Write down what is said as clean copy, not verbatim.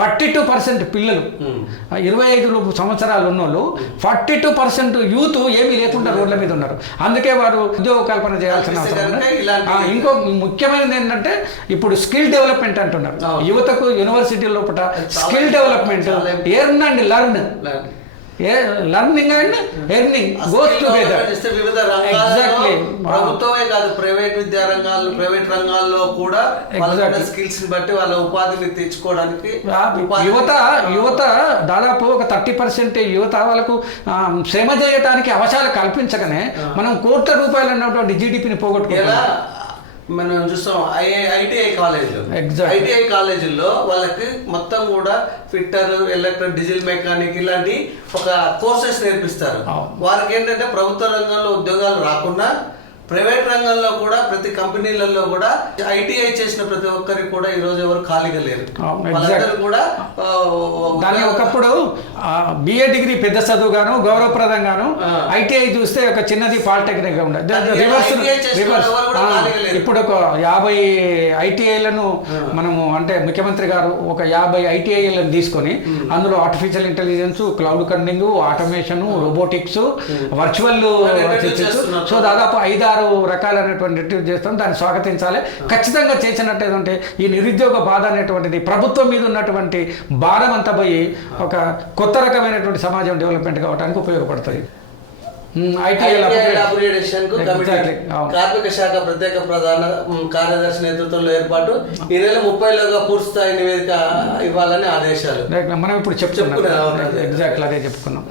42% పిల్లలు 25 సంవత్సరాలు ఉన్నోళ్ళు 42% యూత్ ఏమీ లేకుండా రోడ్ల మీద ఉన్నారు. అందుకే వారు ఉద్యోగ కల్పన చేయాల్సిన అవసరం ఉంది. ఇంకో ముఖ్యమైనది ఏంటంటే ఇప్పుడు స్కిల్ డెవలప్మెంట్ అంటున్నారు. యువతకు యూనివర్సిటీ లోపల skill development earn and learn, learning and earning goes together. వివిధ రంగాల్లో ప్రభుత్వమే కాదు, ప్రైవేట్ విద్యా రంగాల్లో, ప్రైవేట్ రంగాల్లో కూడా స్కిల్స్ ని బట్టి వాళ్ళ ఉపాధిని తెచ్చుకోవడానికి యువత దాదాపు ఒక 30% యువత వాళ్ళకు శ్రమ చేయడానికి అవకాశాలు కల్పించగానే మనం కోట్ల రూపాయలు అన్నటువంటి జీడిపిని పోగొట్టుకోవాలి. మనం చూస్తాం ఐటీఐ కాలేజీల్లో వాళ్ళకి మొత్తం కూడా ఫిట్టర్, ఎలక్ట్రిక్, డీజిల్ మెకానిక్ ఇలాంటి ఒక కోర్సెస్ నేర్పిస్తారు. వారికి ఏంటంటే ప్రభుత్వ రంగంలో ఉద్యోగాలు రాకుండా ప్రైవేట్ రంగంలో కూడా ప్రతి కంపెనీలలో కూడా ఐటీఐ చేసిన ప్రతి ఒక్కరికి కూడా ఈ రోజు ఎవరు ఖాళీగా లేరు. వాళ్ళందరూ కూడా దాన్ని ఒకప్పుడు బిఏ డిగ్రీ పెద్ద చదువుగాను గౌరవప్రదంగాను, ఐటీఐ చూస్తే ఒక చిన్నది పాలిటెక్నిక్ గా ఉండదు. రివర్స్ ఇప్పుడు ఒక 50 ఐటీఐలను మనము అంటే ముఖ్యమంత్రి గారు ఒక 50 ఐటీఐలను తీసుకొని అందులో artificial intelligence, cloud కండింగ్, automation, robotics, virtual, so దాదాపు 5-6 రకాలైనటువంటి చేస్తాం. దాన్ని స్వాగతించాలి. ఖచ్చితంగా చేసినట్టు ఏదంటే ఈ నిరుద్యోగ బాధ అనేటువంటిది ప్రభుత్వం మీద ఉన్నటువంటి భారం అంతా పోయి ఒక కొత్త రకమైనటువంటి సమాజం డెవలప్మెంట్ కావడానికి ఉపయోగపడుతుంది. కార్మిక శాఖ ప్రత్యేక ప్రధాన కార్యదర్శి నేతృత్వంలో ఏర్పాటు ఈ నెల 30లోగా పూర్తి స్థాయి నివేదిక ఇవ్వాలని ఆదేశాలు మనం ఇప్పుడు చెప్తున్నాం. ఎగ్జాక్ట్లీ అదే చెప్పుకున్నాం.